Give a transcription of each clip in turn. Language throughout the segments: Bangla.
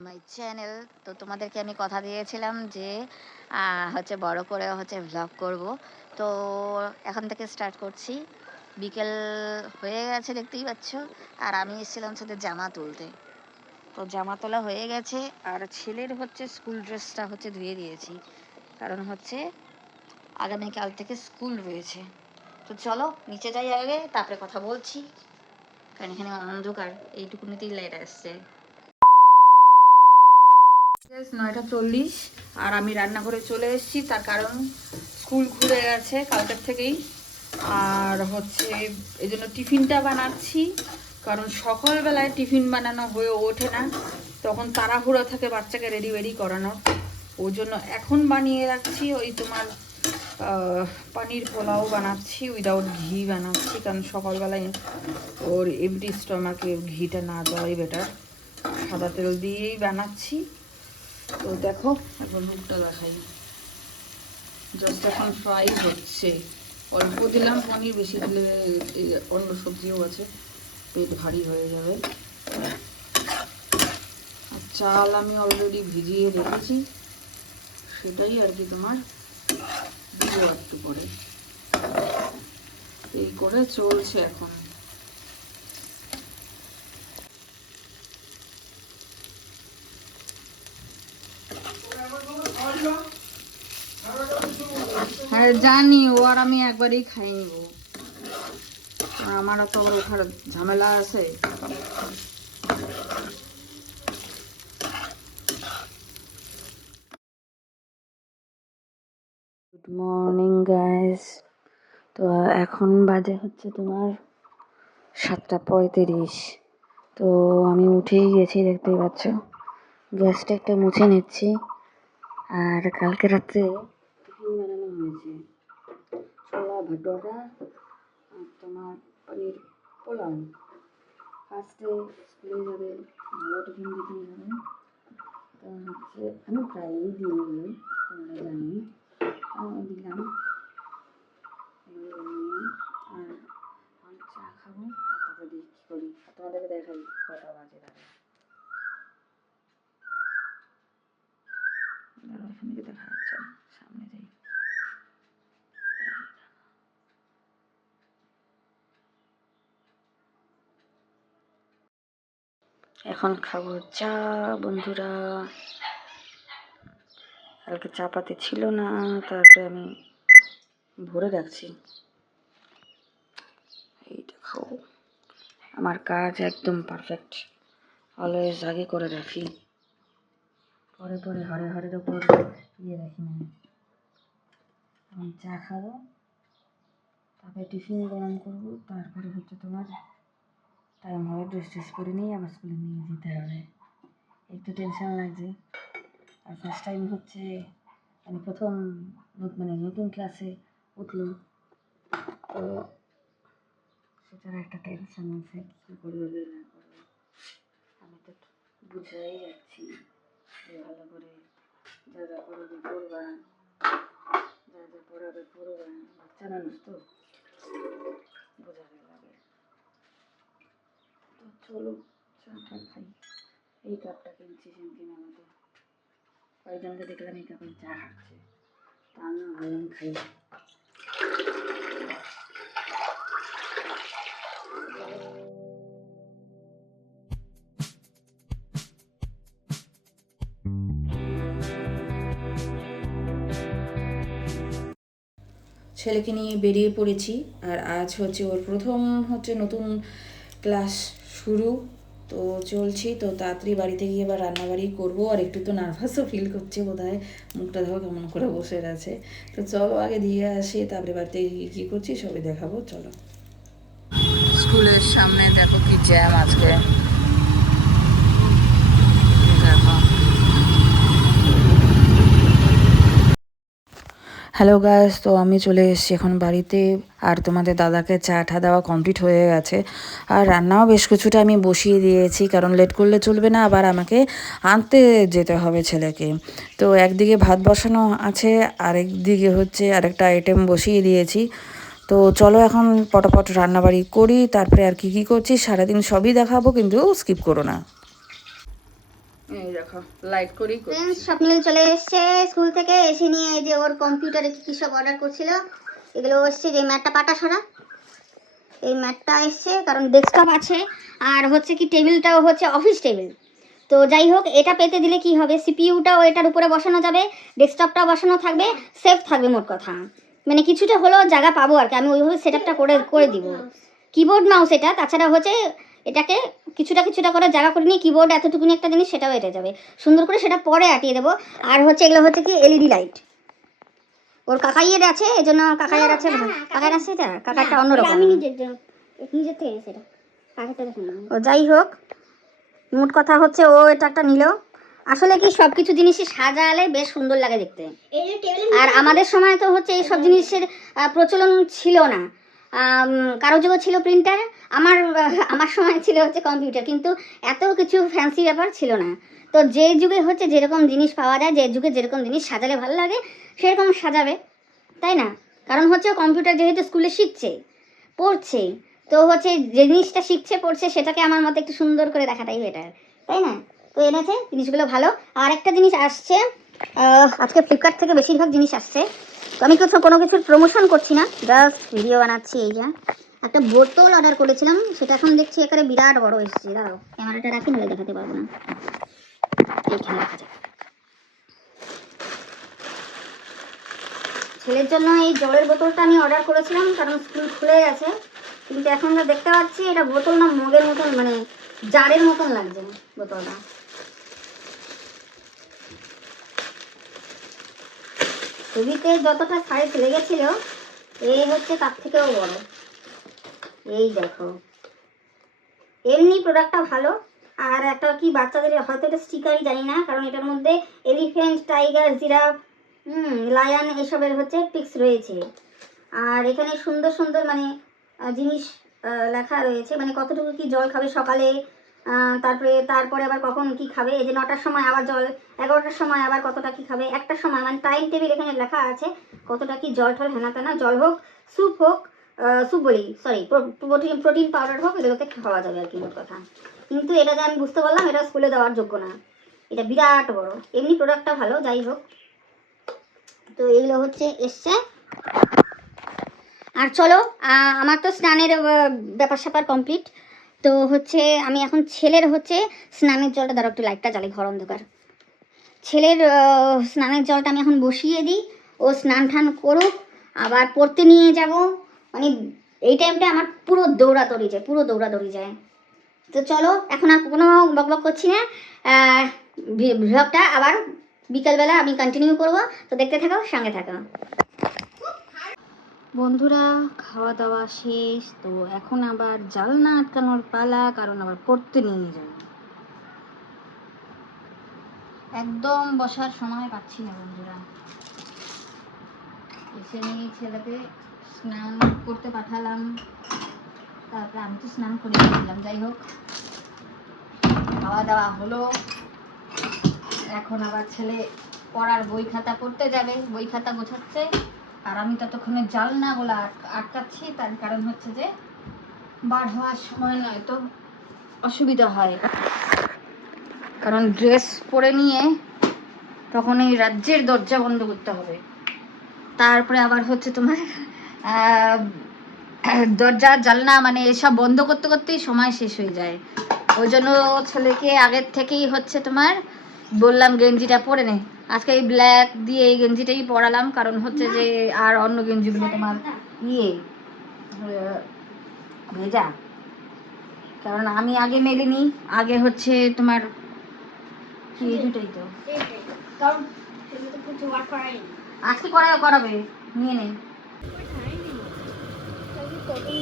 মাই চ্যানেল তো তোমাদেরকে আমি কথা দিয়েছিলাম যে হচ্ছে বড় করে হচ্ছে ভ্লগ করব। তো এখন থেকে স্টার্ট করছি। বিকেল হয়ে গেছে, দেখতেই পাচ্ছ। আর আমি এসেছিলাম সাথে জামা তুলতে। তো জামা তোলা হয়ে গেছে। আর ছেলের হচ্ছে স্কুল ড্রেসটা হচ্ছে ধুয়ে দিয়েছি। কারণ হচ্ছে আগামীকাল থেকে স্কুল রয়েছে। তো চলো, নিচে যাই আগে, তারপরে কথা বলছি। কারণ এখানে অন্ধকার, এইটুকুনিতেই লাইট আসছে। নয়টা চল্লিশ আর আমি রান্না করে চলে এসেছি। তার কারণ স্কুল খুলে গেছে কালকের থেকেই। আর হচ্ছে এই জন্য টিফিনটা বানাচ্ছি, কারণ সকালবেলায় টিফিন বানানো হয়ে ওঠে না। তখন তাড়াহুড়ো থাকে বাচ্চাকে রেডি বেডি করানোর। ওই জন্য এখন বানিয়ে রাখছি ওই তোমার পানির পোলাও বানাচ্ছি উইদাউট ঘি বানাচ্ছি, কারণ সকালবেলায় ওর এমটি স্টমাকে ঘিটা না দেওয়াই বেটার সাদা তেল দিয়েই বানাচ্ছি। তো দেখো একবার লুকটা দেখাই। জাস্ট এখন ফ্রাই হচ্ছে। অল্প দিলাম পনির, বেশি দিলে অন্য সবজিও আছে। পেট ভারী হয়ে যাবে। আর চাল আমি অলরেডি ভিজিয়ে রেখেছি। সেটাই আর কি তোমার দিব একটু করে এই করে চলছে এখন। হ্যাঁ জানি ও আর আমি একবারই খাই নিব। আমারও তো ওখানে ঝামেলা আছে। গুড মর্নিং গাইস তো এখন বাজে হচ্ছে তোমার সাতটা পঁয়ত্রিশ। তো আমি উঠেই গেছি, দেখতেই পাচ্ছ। গ্যাসটা একটা মুছে নিচ্ছি। আর কালকে রাত্রে টিফিন বানানো হয়েছে। ছোলা ভাটোরা আর তোমার পনির পোলাও। ফার্স্টে স্কুলে যাবে, ভালো টিফিন দিতে হবে। তো হচ্ছে, আমি প্রায়ই দিই এগুলো তোমরা জানি দিলাম এগুলো নিয়ে আর আমি চা খাব আর তারপরে দেখি কী করি আর তোমাদেরকে দেখাই কটা বাজে দাঁড়ায় দাঁড়াও এখান থেকে দেখা যাচ্ছে না সামনে যাই এখন খাব চা, বন্ধুরা। কালকে চা পাতি ছিল না, তারপরে আমি ভরে রাখছি। এইটা খাও আমার কাজ একদম পারফেক্ট অলওয়েজ আগে করে রাখি। পরে পরে হরে হরের ওপর ইয়ে রাখি না এখন চা খাব, তারপরে টিফিন গরম করব, তারপরে হচ্ছে তোমার টাইম হবে ড্রেস ট্রেস করে নিয়ে আবার স্কুলে নিয়ে যেতে হবে। একটু টেনশন লাগছে। আর ফার্স্ট টাইম হচ্ছে, আমি প্রথম মানে নতুন ক্লাসে উঠল তো সেটার একটা টেনশন আছে, কী করবে না করবে। আমি তো বুঝাই যাচ্ছি যে ভালো করে যা যা করবে করবা যা যা পড়াবে পড়বা। বাচ্চা মানুষ তো, বোঝাবে। চলো চাটা খাই। এই কাপটা কিনছি সেমকি মেলাতে। কয়েকজনকে দেখলাম এই কাপে চা খাচ্ছে। তা আমি ভাবলাম খাই। ছেলেকে নিয়ে বেরিয়ে পড়েছি। আর আজ হচ্ছে ওর প্রথম হচ্ছে নতুন ক্লাস শুরু। তো চলছি। তো তাড়াতাড়ি বাড়িতে গিয়ে এবার রান্নাবাড়ি করব। আর একটু তো নার্ভাসও ফিল করছে বোধ হয় মুখটা দেখো কেমন করে বসে আছে। তো চলো আগে দিয়ে আসি। তারপরে বাড়িতে গিয়ে কী করছি সবই দেখাবো। চলো। স্কুলের সামনে দেখো কি জ্যাম আজকে দেখো হ্যালো গাইস তো আমি চলে এসেছি এখন বাড়িতে, আর তোমাদের দাদাকে চা ঠা দেওয়া কমপ্লিট হয়ে গেছে। আর রান্নাও বেশ কিছুটা আমি বসিয়ে দিয়েছি, কারণ লেট করলে চলবে না, আবার আমাকে আনতে যেতে হবে ছেলেকে। তো একদিকে ভাত বসানো আছে আরেক দিকে হচ্ছে আরেকটা আইটেম বসিয়ে দিয়েছি। তো চলো এখন পটাপট রান্নাবাড়ি করি, তারপরে আর কি কি করছি, সারাদিন সবই দেখাবো, কিন্তু স্কিপ করো না। এই দেখো লাইট করেই করছি। ফ্রেন্ডস স্বপ্নিল চলে এসছে স্কুল থেকে এসে নিয়ে এই যে ওর কম্পিউটারে কি কি সব অর্ডার করছিল এগুলো এসছে যে ম্যাটটা পাটা সরা। এই ম্যাটটা এসছে কারণ ডেস্কটপ আছে আর হচ্ছে কি টেবিলটাও হচ্ছে অফিস টেবিল তো যাই হোক এটা পেতে দিলে কি হবে? সিপিইউটাও এটার উপরে বসানো যাবে ডেস্কটপটাও বসানো থাকবে সেফ থাকবে মোট কথা। মানে কিছুটা হলেও জায়গা পাবো আর কি আমি ওইভাবে সেট করে করে দিব। কিবোর্ড মাউস এটা তাছাড়া হচ্ছে এটাকে কিছুটা কিছুটা করে জায়গা করে নিয়ে কিবোর্ড এতটুকুনি একটা জিনিস সেটাও এটে যাবে। সুন্দর করে সেটা পরে আটিয়ে দেবো। আর হচ্ছে এগুলো হচ্ছে কি এলইডি লাইট ওর কাকাইয়ের আছে এই জন্য কাকাইয়ের আছে কাকাইয়ের আছে এটা? কাকারটা অন্যরকম। আমি নিজের থেকে সেটা কাকেরটা দেখুন ও যাই হোক মোট কথা হচ্ছে ও এটা একটা নিল। আসলে কি সব কিছু জিনিসই সাজালে বেশ সুন্দর লাগে দেখতে। আর আমাদের সময় তো হচ্ছে এই সব জিনিসের প্রচলন ছিল না। কারও যুগ ছিল প্রিন্টার আমার আমার সময় ছিল হচ্ছে কম্পিউটার কিন্তু এত কিছু ফ্যান্সি ব্যাপার ছিল না। তো যে যুগে হচ্ছে যেরকম জিনিস পাওয়া যায়, যে যুগে যেরকম জিনিস সাজালে ভালো লাগে, সেরকম সাজাবে, তাই না? কারণ হচ্ছে কম্পিউটার যেহেতু স্কুলে শিখছে, পড়ছে, তো হচ্ছে যে জিনিসটা শিখছে, পড়ছে, সেটাকে আমার মতে একটু সুন্দর করে দেখাটাই বেটার তাই না? তো এনেছে জিনিসগুলো ভালো। আর একটা জিনিস আসছে আজকে ফ্লিপকার্ট থেকে বেশিরভাগ জিনিস আসছে। তো আমি কিছু কোনো কিছুর প্রমোশন করছি না। জাস্ট ভিডিও বানাচ্ছি এই যা। একটা বোতল অর্ডার করেছিলাম, সেটা এখন দেখছি এখানে বিরাট বড় এসেছে, দাঁড়াও। ক্যামেরাটা রাখি, নাহলে দেখাতে পারব না। এইখানে রাখা যাক। ছেলের জন্য এই জলের বোতলটা আমি অর্ডার করেছিলাম, কারণ স্কুল খুলে গেছে। কিন্তু এখন দেখতে পাচ্ছি, এটা বোতল না মগের মতন মানে জারের মতন লাগছে বোতলটা। ছবিতে যতটা সাইজ লেগেছিল, এই হচ্ছে তার থেকেও বড়। এই দেখো। এমনি প্রোডাক্টটা ভালো, আর একটা কি বাচ্চাদের হয়তো এটা স্টিকারই জানি না, কারণ এটার মধ্যে এলিফেন্ট টাইগার জিরাফ হুম লায়ন এসবের হচ্ছে পিক্স রয়েছে। আর এখানে সুন্দর সুন্দর মানে জিনিস লেখা রয়েছে। মানে কতটুকু কি জল খাবে সকালে তারপরে তারপরে আবার কখন কি খাবে? এই যে নটার সময় আবার জল, এগারোটার সময় আবার কতটা কি খাবে? একটার সময় মানে টাইম টেবিল এখানে লেখা আছে কতটা কি জল টল হেনা তেনা, জল হোক, স্যুপ হোক স্যুপ বলি সরি প্রোটিন প্রোটিন পাউডার হোক এগুলোতে খাওয়া যাবে আর কি মোট কথা। কিন্তু এটা যে আমি বুঝতে পারলাম, এটা স্কুলে দেওয়ার যোগ্য না। এটা বিরাট বড়। এমনি প্রোডাক্টটা ভালো, যাই হোক। তো এগুলো হচ্ছে, এসছে। আর চলো আমার তো স্নানের ব্যাপার স্যাপার কমপ্লিট তো হচ্ছে আমি এখন ছেলের হচ্ছে স্নানের জলটা ধরো একটু লাইটটা জ্বালি ঘর অন্ধকার। ছেলের স্নানের জলটা আমি এখন বসিয়ে দিই, ও স্নান টান করুক, আবার পড়তে নিয়ে যাব। মানে এই টাইমটা আমার পুরো দৌড়াদৌড়ি যায়, পুরো দৌড়াদৌড়ি যায়। তো চলো, এখন আর কোনো বকবক করছি না। ভ্লগটা আবার বিকালবেলা আমি কন্টিনিউ করব। তো দেখতে থাকো, সঙ্গে থাকো। বন্ধুরা খাওয়া দাওয়া শেষ। তো এখন আবার জালনা আটকানোর পালা, কারণ আবার পড়তে নিয়ে যাবে। একদম বসার সময় পাচ্ছি না বন্ধুরা। এসে নিয়ে ছেলেকে স্নান করতে পাঠালাম। তারপরে আমি তো স্নান করে দিলাম যাই হোক। খাওয়া দাওয়া হলো। এখন আবার ছেলে পড়ার বই খাতা পড়তে যাবে। বই খাতা গোছাচ্ছে। আর আমি ততক্ষণে জালনাগুলো আট- আটকাচ্ছি, তার কারণ হচ্ছে যে বার হওয়ার সময় নয় তো অসুবিধা হয়। কারণ ড্রেস পরে নিয়ে তখন এই রাজ্যের দরজা বন্ধ করতে হবে। তারপরে আবার হচ্ছে তোমার দরজা, জালনা মানে এসব বন্ধ করতে করতেই সময় শেষ হয়ে যায়। ওই জন্য ছেলেকে আগের থেকেই হচ্ছে তোমার বললাম গেঞ্জিটা পরে নে। আজকে এই ব্ল্যাক দিয়ে এই গেঞ্জিটাই পরালাম, কারণ হচ্ছে যে আর অন্য গেঞ্জিগুলো তোমার ইয়ে ভেজা। কারণ আমি আগে মেলিনি, আগে হচ্ছে তোমার কি দুটোই তো। আজকে করা, করাবে, নিয়ে নে। কটন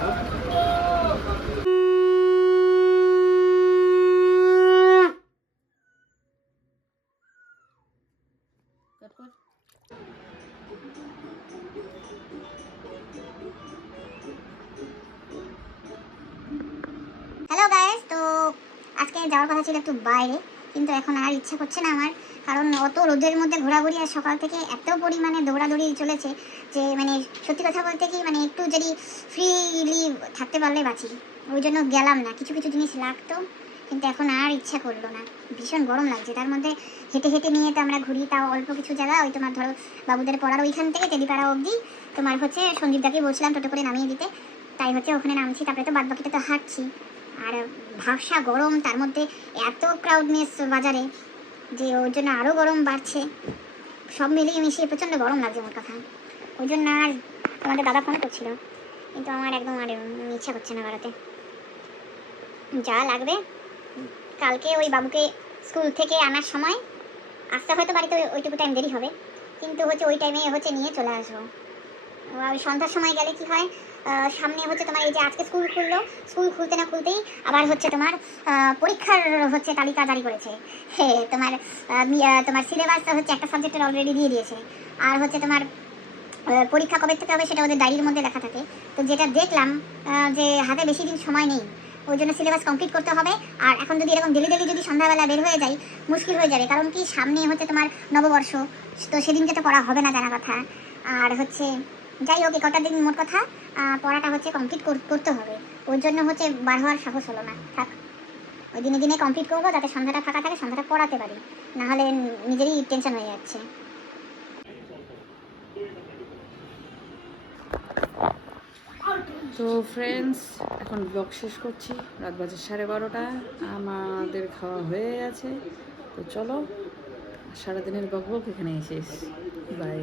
হ্যালো গাইস তো আজকে যাওয়ার কথা ছিল একটু বাইরে, কিন্তু এখন আর ইচ্ছা করছে না আমার। কারণ অত রোদের মধ্যে ঘোরাঘুরি আর সকাল থেকে এত পরিমাণে দৌড়াদৌড়ি চলেছে যে মানে সত্যি কথা বলতে কি মানে একটু যদি ফ্রিলি থাকতে পারলে বাঁচি। ওই জন্য গেলাম না। কিছু কিছু জিনিস লাগতো, কিন্তু এখন আর ইচ্ছা করল না। ভীষণ গরম লাগছে। তার মধ্যে হেঁটে হেঁটে নিয়ে তো আমরা ঘুরি, তাও অল্প কিছু জায়গা। ওই তোমার ধরো বাবুদের পড়ার ওইখান থেকে তেলিপাড়া অবধি। তোমার হচ্ছে সঞ্জীবদাকে বলছিলাম টোটো করে নামিয়ে দিতে। তাই হচ্ছে ওখানে নামছি। তারপরে তো বাদ বাকিটা তো হাঁটছি। আর ভাবসা গরম, তার মধ্যে এত ক্রাউডনেস বাজারে। যে ওর জন্য আরও গরম বাড়ছে। সব মিলিয়ে মিশিয়ে প্রচণ্ড গরম লাগছে আমার কথা। ওই জন্য আর তোমাদের দাদা ফোন করছিল। কিন্তু আমার একদম আর ইচ্ছা করছে না বাড়াতে। যা লাগবে। কালকে ওই বাবুকে স্কুল থেকে আনার সময় আসতে হয়তো বাড়িতে ওইটুকু টাইম দেরি হবে। কিন্তু হচ্ছে ওই টাইমে হচ্ছে নিয়ে চলে আসব। আর সন্ধ্যার সময় গেলে কি হয় সামনে হচ্ছে তোমার এই যে আজকে স্কুল খুললো স্কুল খুলতে না খুলতেই আবার হচ্ছে তোমার পরীক্ষার হচ্ছে তালিকা জারি করেছে। হ্যাঁ তোমার তোমার সিলেবাস হচ্ছে একটা সাবজেক্টের অলরেডি দিয়ে দিয়েছে। আর হচ্ছে তোমার পরীক্ষা কবে থেকে হবে সেটা ওদের ডায়েরির মধ্যে লেখা থাকে। তো যেটা দেখলাম যে হাতে বেশি দিন সময় নেই, ওই জন্য সিলেবাস কমপ্লিট করতে হবে। আর এখন যদি এরকম ডেলি ডেলি যদি সন্ধ্যাবেলা বের হয়ে যাই, মুশকিল হয়ে যাবে। কারণ কি, সামনে হচ্ছে তোমার নববর্ষ, তো সেদিনকে তো পড়া হবে না জানা কথা। আর হচ্ছে যাই হোক একটা দিন মোট কথা পড়াটা হচ্ছে কমপ্লিট করতে হবে। ওই জন্য হচ্ছে বার হওয়ার সাহস হলো না। থাক। ওই দিনে দিনে কমপ্লিট করব যাতে সন্ধ্যাটা ফাঁকা থাকে, সন্ধ্যাটা পড়াতে পারি। নাহলে নিজেরই টেনশন হয়ে যাচ্ছে। তো ফ্রেন্ডস এখন ব্লগ শেষ করছি। রাত বাজে সাড়ে বারোটা। আমাদের খাওয়া হয়ে গেছে। তো চলো, সারাদিনের বক বক এখানেই শেষ। বাই